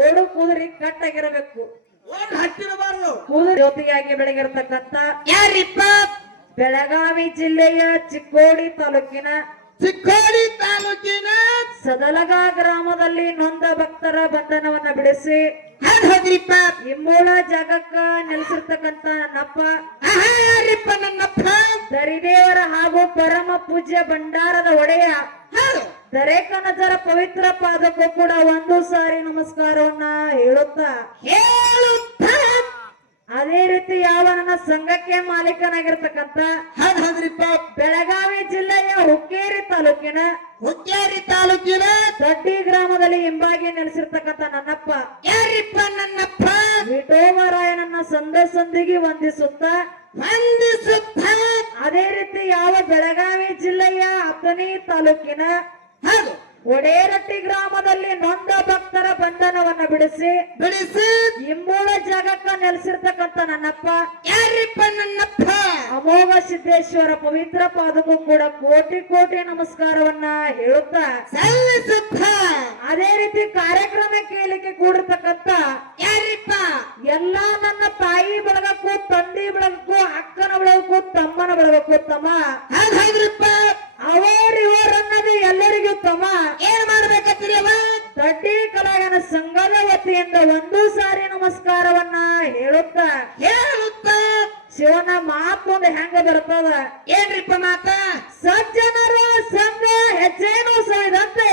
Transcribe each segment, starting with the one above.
ಓಡು ಕುದುರೆ ಕಟ್ಟಾಗಿರಬೇಕು, ಕುದುರೆ ಜೊತೆಯಾಗಿ ಬೆಳಗಿರ್ತಕ್ಕಂತ ಯಾರಿಪ್ಪ? ಬೆಳಗಾವಿ ಜಿಲ್ಲೆಯ ಚಿಕ್ಕೋಡಿ ತಾಲೂಕಿನ ಸದಲಗ ಗ್ರಾಮದಲ್ಲಿ ನೊಂದ ಭಕ್ತರ ಬಂಧನವನ್ನ ಬಿಡಿಸಿ ಹೋದ್ರಿಪ್ಪ. ಇಂಬೋಳ ಜಾಗಕ್ಕ ನೆಲೆಸಿರ್ತಕ್ಕಂತ ನನ್ನಪ್ಪ ದರಿದೇವರ ಹಾಗೂ ಪರಮ ಪೂಜ್ಯ ಭಂಡಾರದ ಒಡೆಯ ದರೇಕನಜರ ಪವಿತ್ರ ಪಾದಕ್ಕೂ ಕೂಡ ಒಂದು ಸಾರಿ ನಮಸ್ಕಾರವನ್ನ ಹೇಳುತ್ತಾ ಅದೇ ರೀತಿ ಯಾವ ನನ್ನ ಸಂಘಕ್ಕೆ ಮಾಲೀಕನಾಗಿರ್ತಕ್ಕಂತ ಬೆಳಗಾವಿ ಜಿಲ್ಲೆಯ ಹುಕ್ಕೇರಿ ತಾಲೂಕಿನ ದಡ್ಡಿ ಗ್ರಾಮದಲ್ಲಿ ಹಿಂಬಾಗಿ ನೆಲೆಸಿರ್ತಕ್ಕಂತ ನನ್ನಪ್ಪ ನನ್ನಪ್ಪ ವಿಠೋಮರಾಯನನ್ನ ಸಂದಿಗೆ ವಂದಿಸುತ್ತಾ ಅದೇ ರೀತಿ ಯಾವ ಬೆಳಗಾವಿ ಜಿಲ್ಲೆಯ ಅಥಣಿ ತಾಲೂಕಿನ ಒಡೇರಟ್ಟಿ ಗ್ರಾಮದಲ್ಲಿ ನೊಂದ ಭಕ್ತರ ಬಂಧನವನ್ನ ಬಿಡಿಸಿ ಇಂಬೋಳ ಜಾಗಕ್ಕ ನೆಲೆಸಿರ್ತಕ್ಕಂತ ನನ್ನಪ್ಪ ನನ್ನಪ್ಪ ಅಮೋಘ ಸಿದ್ದೇಶ್ವರ ಪವಿತ್ರ ಪಾದಕ್ಕೂ ಕೂಡ ಕೋಟಿ ಕೋಟಿ ನಮಸ್ಕಾರವನ್ನ ಹೇಳುತ್ತಾ ಅದೇ ರೀತಿ ಕಾರ್ಯಕ್ರಮ ಕೇಳಿಕೆ ಕೂಡಿರ್ತಕ್ಕಂತ ಎಲ್ಲಾ ನನ್ನ ತಾಯಿ ಬಳಗಕ್ಕೂ ತಂದೆ ಬಳಗಕ್ಕೂ ಅಕ್ಕನ ಬಳಗಕ್ಕೂ ತಮ್ಮನ ಬಳಗಕ್ಕೂ ತಮ್ಮ ಅವರಿವರನ್ನದು ಎಲ್ಲರಿಗೂ ತಮ್ಮ ಏನ್ ಮಾಡ್ಬೇಕತ್ತೀರಿ? ದಡ್ಡಿ ಕಲಾವಿದನ ಸಂಘದ ವತಿಯಿಂದ ಒಂದು ಸಾರಿ ನಮಸ್ಕಾರವನ್ನ ಹೇಳುತ್ತಾ ಶಿವನ ಮಾತೊಂದು ಹೆಂಗ ಬರ್ತದ ಏನ್ರಿಪ್ಪ ಮಾತ? ಸಜ್ಜನರ ಸಂಘ ಹೆಜ್ಜೇನು ಸವಿದಂತೆ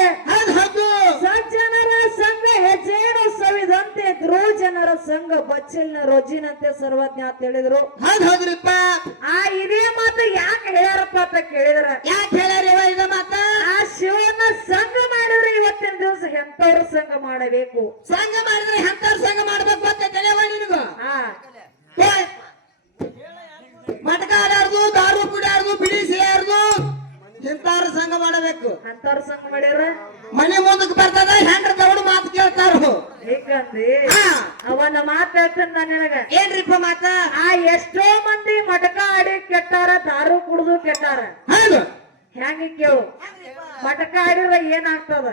ಸಜ್ಜನರ ಸಂಘ ಹೆಜ್ಜೇನು ಸವಿದಂತೆ ಧ್ರುವಜನರ ಸಂಘ ಬಚ್ಚಲಿನ ರೊಜ್ಜಿನಂತೆ ಸರ್ವಜ್ಞ ಅಂತ ಹೇಳಿದ್ರು. ಹೌದ್ರಿಪ್ಪ. ಇದೇ ಮಾತು ಯಾಕೆ ಹೇಳ್ಯಾರಪ್ಪ ಅಂತ ಕೇಳಿದ್ರ, ಯಾಕೆ ಹೇಳ್ಯಾರ ಇದ ಮಾತ? ಆ ಶಿವನ ಸಂಘ ಮಾಡಿದ್ರೆ ಇವತ್ತಿನ ದಿವಸ ಎಂತವ್ರ ಸಂಘ ಮಾಡಬೇಕು, ಸಂಘ ಮಾಡಿದ್ರೆ ಎಂತವ್ರ ಸಂಘ ಮಾಡ್ಬೇಕು ಅಂತ ತಿಳಿಯವ ನಿನಗೂ? ಮಟಕ ಆಡಾರ್ದು, ದಾರು ಕುಡಿಯಾರ್ದು, ಬಿಡಿ ಸೇರ್ದು ಇಂತಾರ ಸಂಘ ಮಾಡಬೇಕು. ಅಂತವ್ರ ಸಂಘ ಮಾಡಿದ್ರ ಮನೆ ಮುಂದಕ್ಕೆ ಬರ್ತದ, ಹೆಂಡ್ರ ದೌಡು ಮಾತು ಕೇಳ್ತಾರು. ಹೇಗಂದಿ ಅವನ ಮಾತು ಹೇಳ್ತಾನ ನಾನು ನಿನಗ. ಏನ್ರಿಪ್ಪ ಮಾತ? ಎಷ್ಟೋ ಮಂದಿ ಮಟಕ ಆಡಿ ಕೆಟ್ಟಾರ, ದಾರು ಕುಡಿದು ಕೆಟ್ಟಾರ. ಹೆಂಗ ಕೇಳು, ಮಟಕ ಆಡಿದ್ರೆ ಏನಾಗ್ತದ?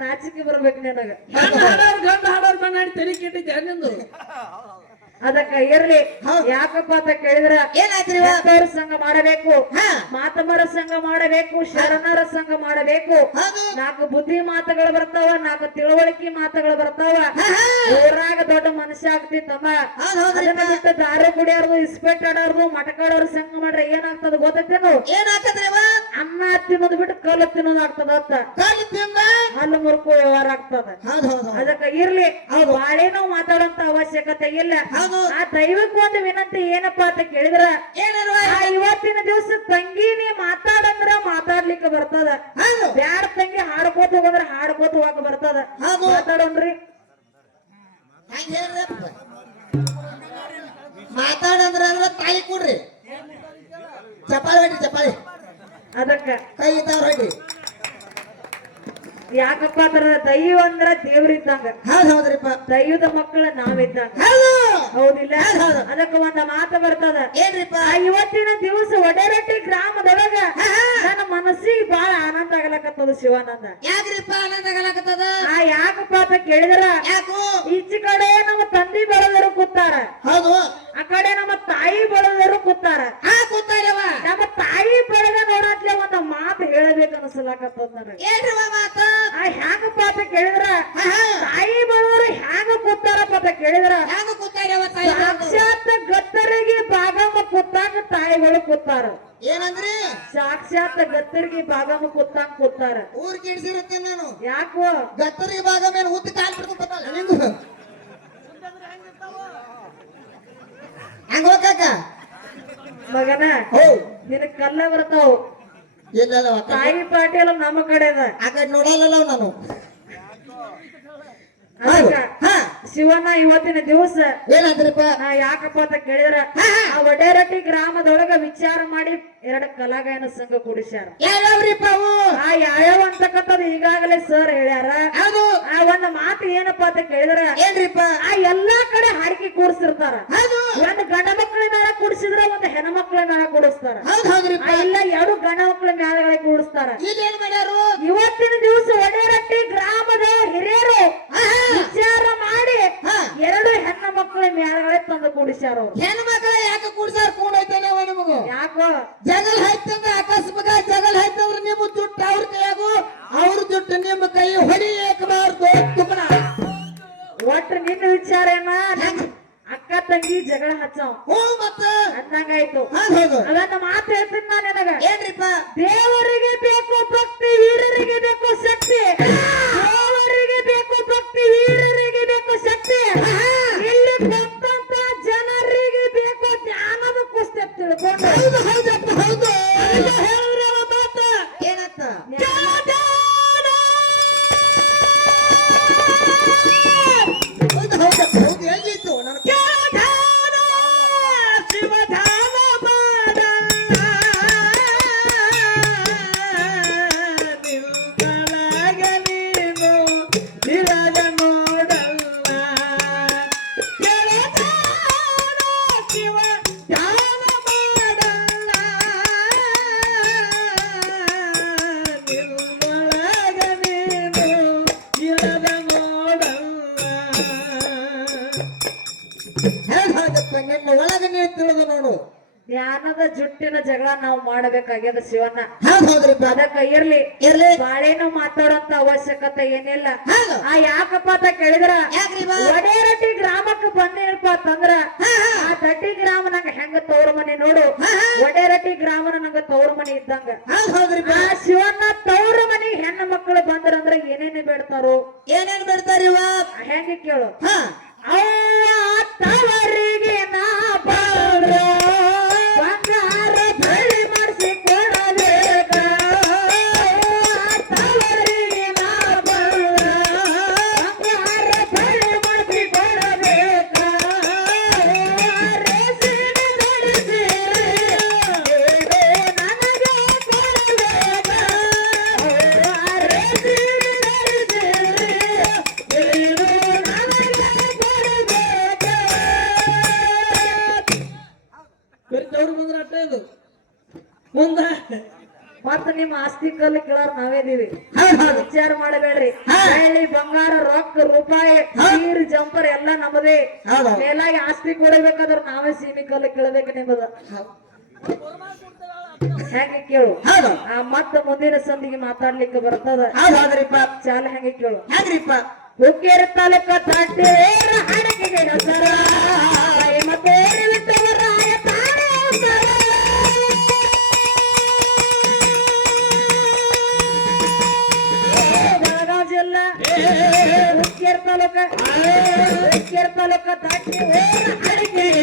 ನಾಚಿಕೆ ಬರ್ಬೇಕು ನನಗ. ಅದಕ್ಕ ಇರ್ಲಿ, ಯಾಕಪ್ಪ ಅಂತ ಕೇಳಿದ್ರ ಏನಾಯ್ತು? ಸಂಘ ಮಾಡಬೇಕು, ಮಾತಮರ ಸಂಘ ಮಾಡಬೇಕು, ಶರಣರ ಸಂಘ ಮಾಡಬೇಕು. ನಾಲ್ಕು ಬುದ್ಧಿ ಮಾತುಗಳು ಬರ್ತಾವ, ನಾಲ್ಕು ತಿಳುವಳಿಕೆ ಮಾತುಗಳು ಬರ್ತಾವ. ಊರಾಗ ದೊಡ್ಡ ಮನುಷ್ಯ ಆಗ್ತಿತ್ತಮ್ಮ. ಅದನ್ನ ಬಿಟ್ಟು ದಾರು ಕುಡಿಯಾರ್ದು, ಇಸ್ಪೆಟ್ ಆಡಾರ್ದು, ಮಟಕಾಡೋರ್ ಸಂಘ ಮಾಡ್ರೆ ಏನಾಗ್ತದ ಗೊತ್ತೇನು? ಅನ್ನ ತಿನ್ನೋದು ಬಿಟ್ಟು ಕಲ್ಲು ತಿನ್ನೋದು ಆಗ್ತದ ಅಂತ, ಹಲ್ಲು ಮುರುಕು ವ್ಯವಹಾರ ಆಗ್ತದ. ಅದಕ್ಕ ಇರ್ಲಿ, ಬಾಳೆನೂ ಮಾತಾಡೋಂತ ಅವಶ್ಯಕತೆ ಇಲ್ಲ. ಆ ದೈವಕ್ಕೆ ಒಂದು ವಿನಂತಿ ಏನಪ್ಪಾ ಅಂತ ಕೇಳಿದ್ರ, ಇವತ್ತಿನ ದಿವಸ ತಂಗಿ ನೀ ಮಾತಾಡಂದ್ರ ಮಾತಾಡ್ಲಿಕ್ಕೆ ಬರ್ತದ, ಬ್ಯಾಡ ತಂಗಿ ಹಾಡ್ಕೋತ ಹೋಗಂದ್ರ ಹಾಡ್ಕೋತ ಹೋಗಕ್ ಬರ್ತದ. ಮಾತಾಡೋಣ್ರಿ, ಮಾತಾಡಂದ್ರ ತಾಳಿ ಕೊಡ್ರಿ, ಚಪಾಳಿ ಹೊಡ್ರಿ, ಚಪಾಳಿ ಅದಕ್ಕ ಕೈ ಹೊಡ್ರಿ. ಯಾಕಪ್ಪ ಅಂದ್ರ ದೈವ ಅಂದ್ರ ದೇವ್ರಿದ್ದಂಗ, ಹೌದ್ರಿಪ್ಪ. ದೈವದ ಮಕ್ಕಳ ನಾವಿದ್ದಂಗ, ಹೌದಿಲ್ಲ? ಅದಕ್ಕ ಒಂದ ಮಾತು ಬರ್ತದ, ಏನ್ರಿಪ್ಪ? ಇವತ್ತಿನ ದಿವಸ ಒಡೇರಟ್ಟಿ ಗ್ರಾಮದೊಳಗ ನನ್ನ ಮನಸ್ಸಿಗೆ ಬಹಳ ಆನಂದ ಆಗಲಕತ್ತದ ಶಿವಾನಂದ. ಯಾಕ್ರಿಪ್ಪ ಆನಂದ ಆಗಲಕತ್ತದ? ಯಾಕಪ್ಪ ಅಂತ ಕೇಳಿದ್ರ, ಈಚೆ ಕಡೆ ನಮ್ಮ ತಂದೆ ಬೆಳೆದರು ಕೂತಾರ, ಹೌದು. ಆ ಕಡೆ ನಮ್ಮ ತಾಯಿ ಬೆಳೆದರು ಕೂತಾರ. ಕೂತಾರವ ನಮ್ಮ ತಾಯಿ ಬೆಳೆದ ನೋಡತ್ಲೆ ಒಂದ ಮಾತು ಹೇಳಬೇಕು ಅನ್ಸಲಾಕತ್ತದ ನನಗೆ. ಏನ್ರಿವ ಮಾತ? ಹ್ಯಾಂಗಪ್ಪ ಅಂತ ಕೇಳಿದ್ರ, ತಾಯಿ ಬೆಳೆದರು ಹ್ಯಾಂಗ ಕೂತಾರಪ್ಪ ಅಂತ ಕೇಳಿದ್ರ ಹೆಂಗ ಕೂತಾರ್ಯವ ತಾಯಿ ಸಾಕ್ಷಾತ್ ಗತ್ತರಿಗೆ ಭಾಗಮ ಕೂತಾಗ ತಾಯಿಗಳು ಕೂತಾರ. ಏನಂದ್ರಿ ಸಾಕ್ಷಾತ್ ಗತ್ತರಿಗೆ ಭಾಗಮ ಕೂತಾಗ ಕೂತಾರ. ಊರ್ ಕಿಡ್ಸಿರುತ್ತೆ ನಾನು ಯಾಕೋ ಗತ್ತರಿಗೆ ಭಾಗ ಮೇಲೆ ಉದ್ದ ಕಾಲ್ ಬಿಡ್ಕೊತಾನ ನಿಂಗು ಹಂಗ ಹೋಗಾಕ ಮಗನ ಹೋ ನಿನ್ ಕಲ್ಲ ಬರ್ತಾವ್. ಇಲ್ಲ ತಾಯಿ ಪಾಟಿ ಎಲ್ಲ ನಮ್ಮ ಕಡೆ ಅದ. ಆ ಕಡೆ ನೋಡಲ್ಲ ನಾನು ಅದಕ್ಕ ಹಾ ಶಿವಣ್ಣ ಇವತ್ತಿನ ದಿವಸ ಏನಂದ್ರಿಪ್ಪ ನಾ ಯಾಕಪ್ಪ ಅಂತ ಕೇಳಿದ್ರ ಆ ವಡೇರಟ್ಟಿ ಗ್ರಾಮದೊಳಗ ವಿಚಾರ ಮಾಡಿ 2 ಕಲಾಗಾಯನ ಸಂಘ ಕೂಡಿಸ್ಯಾರ. ಯಾವ್ಯಾವ್ರಿಪ್ಪ ಅವು ಆ ಯಾವ್ಯಾವ ಅಂತಕ್ಕಂಥದ್ದು ಈಗಾಗಲೇ ಸರ್ ಹೇಳ್ಯಾರ. ಹೌದು ಆ ಒಂದ್ ಮಾತು ಏನಪ್ಪಾ ಅಂತ ಕೇಳಿದ್ರ ಏನ್ರಿಪ್ಪ ಆ ಎಲ್ಲಾ ಕಡೆ ಹಾಡಿಕೆ ಕೂಡಿಸಿರ್ತಾರ. ಹೌದು ಒಂದ್ ಗಂಡ ಮಕ್ಕಳ ಮೇಳ ಕೂಡಿಸಿದ್ರ ಒಂದ್ ಹೆಣ್ಣ ಮಕ್ಕಳ ಮೇಳ ಕೂಡಿಸ್ತಾರ. ಹೌದ್ರಿಪ್ಪ ಇಲ್ಲ 2 ಗಂಡ ಮಕ್ಕಳ ಮೇಳಗಳಿಗೆ ಕೂಡಿಸ್ತಾರ. ಇಲ್ಲಿ ಏನ್ ಮಾಡ್ಯಾರು ಇವತ್ತಿನ ದಿವಸ ವಡೇರಟ್ಟಿ ಗ್ರಾಮದ ಹಿರಿಯರು ವಿಚಾರ ಮಾಡಿ 2 ಹೆಣ್ಣ ಮಕ್ಕಳ ಮೇಳಗಳೇ ತಂದು ಕೂಡಿಸ್ಯಾರ. ಹೆಣ್ಣು ಮಕ್ಕಳ ಯಾಕೆ ಕೂಡ್ಸಾರ ಕೂಡೈತೇನೆ ನಿಮಗು ಯಾಕೋ ಜಗಲ್ ಹಾಯ್ತಂದ್ರ ಅಕಸ್ಮಾತ್ ಜಗಲ್ ಹಾಯ್ತಂದ್ರ ನಿಮ್ಮ ಜುಟ್ಟು ಅವ್ರ ಕೈಯಾಗು ಅವ್ರ ಜುಟ್ಟು ನಿಮ್ಮ ಕೈ ಹೊಡಿಯಕಬಾರ್ದು ತುಕಣ ಒಟ್ಟ ನಿನ್ನ ವಿಚಾರ ಏನ ಅಕ್ಕ ತಂಗಿ ಜಗಳ ಹಚ್ಚಾವ್ ಹ್ಞೂ ಮತ್ತ ಅಂದಂಗಾಯ್ತು. ಹೌದು ಅದನ್ನ ಮಾತು ಹೇಳ್ತೀನಿ ನಾನು ನಿನಗ. ಏನ್ರಿಪ್ಪ ದೇವರಿಗೆ ಬೇಕು ಭಕ್ತಿ, ವೀರರಿಗೆ ಬೇಕು ಶಕ್ತಿ. ದೇವರಿಗೆ ಬೇಕು ಭಕ್ತಿ, ವೀರರಿಗೆ ಬೇಕು ಶಕ್ತಿ. ಇಲ್ಲಿ ಬಂದಂತ ಜನರಿಗೆ ಬೇಕು ಜ್ಞಾನದ ಕುಸ್ತಿ ಅಂತ ತಿಳ್ಕೊಂಡು. ಹೌದು ಹೌದಪ್ಪ ಹೌದು ಹೇಳಿದ್ರೆ ಮಾತ ಏನಂತ ಹೌದು ಹೌದಪ್ಪ ಹೌದು ಹೇಗಿತ್ತು ನನಗೆ ನಿಮ್ಮ ಒಳಗ ನೀವು ತಿಳಿದು ನೋಡು ಜ್ಞಾನದ ಜುಟ್ಟಿನ ಜಗಳ ನಾವು ಮಾಡಬೇಕಾಗ್ಯದ ಶಿವಣ್ಣ. ಹೌದ್ರಿಪ್ಪ ಅದಕ್ಕ ಇರ್ಲಿ ಇರ್ಲಿ ಬಾಳೇನು ಮಾತಾಡೋಂತ ಅವಶ್ಯಕತೆ ಏನಿಲ್ಲ. ಹೌದು ಆ ಯಾಕಪ್ಪ ಅಂತ ಕೇಳಿದ್ರ ಯಾಕ್ರಿಪ್ಪ ವಡೇರಟ್ಟಿ ಗ್ರಾಮಕ್ಕೆ ಬಂದೇನಪ್ಪ ಅಂತಂದ್ರ ಆ ದಟ್ಟಿ ಗ್ರಾಮ ನಂಗ ಹೆಂಗ ತವ್ರ ಮನೆ ನೋಡು. ವಡೇರಟ್ಟಿ ಗ್ರಾಮನ ನಂಗ ತವ್ರ ಮನೆ ಇದ್ದಂಗ. ಹೌದ್ರಿಪ್ಪ ಆ ಶಿವಣ್ಣ ತವ್ರ ಮನೆ ಹೆಣ್ಣು ಮಕ್ಕಳು ಬಂದ್ರಂದ್ರ ಏನೇನು ಬೇಡ್ತಾರೋ ಏನೇನ್ ಬಿಡ್ತಾರಿವ ಹೆಂಗ ಕೇಳು. ಹಾ ತವರಿಗೆ ನಾ ಬಾರ ಬಂಗಾರ ಬಳಿ ಮಾಡಿಸಿ ಕೊಡಬೇಕ. ತವರಿಗೆ ನಾ ಬಾರ ಬಂಗಾರ ಬಳಿ ಮಾಡಿಸಿ ಕೊಡಬೇಕ. ರೇಸಿನ ನಡೆಸಿ ನನಗೆ ಕೊಡಬೇಕ. ರೇಸಿನ ನಡೆಸಿ ಬೆರ್ತವ್ರು ಬಂದ್ರ ಅಟ್ಟ ಇದು ಮುಂದ ಮತ್ತ ನಿಮ್ಮ ಆಸ್ತಿ ಕಲ್ಲು ಕೇಳಾರ ನಾವೇದೀವಿ. ಹೌದು ವಿಚಾರ ಮಾಡಬೇಡ್ರಿ. ಬೆಳ್ಳಿ ಬಂಗಾರ ರೊಕ್ಕ ರೂಪಾಯಿ ನೀರ್ ಜಂಪರ್ ಎಲ್ಲ ನಮ್ಮದೇ. ಹೌದು ಮೇಲಾಗಿ ಆಸ್ತಿ ಕೊಡಬೇಕಾದ್ರ ನಾವೇ ಸೀಮಿ ಕಲ್ಲು ಕೇಳಬೇಕು ನಿಮ್ಮದ. ಹೆಂಗೆ ಕೇಳು. ಹೌದು ಮತ್ತ ಮುಂದಿನ ಸಂದಿಗೆ ಮಾತಾಡ್ಲಿಕ್ಕೆ ಬರ್ತದ. ಹೌದ್ರಿಪ್ಪ ಚಾಲ ಹೆಂಗೆ ಕೇಳು. ಹೆಂಗ್ರಿಪ್ಪ ಹುಕ್ಕೇರಿ ತಾಲೂಕ ತಟ್ಟೇರ ಹಡಕಿಗೆ ಸರ ಮತ್ತೆ ವಿಠಲರಾಯ ತಾರೇಶ್ವರ. ಬೆಳಗಾವಿ ಜಿಲ್ಲಾ ಹುಕ್ಕೇರಿ ತಾಲೂಕ ತಟ್ಟೇರ ಹಡಕಿಗೆ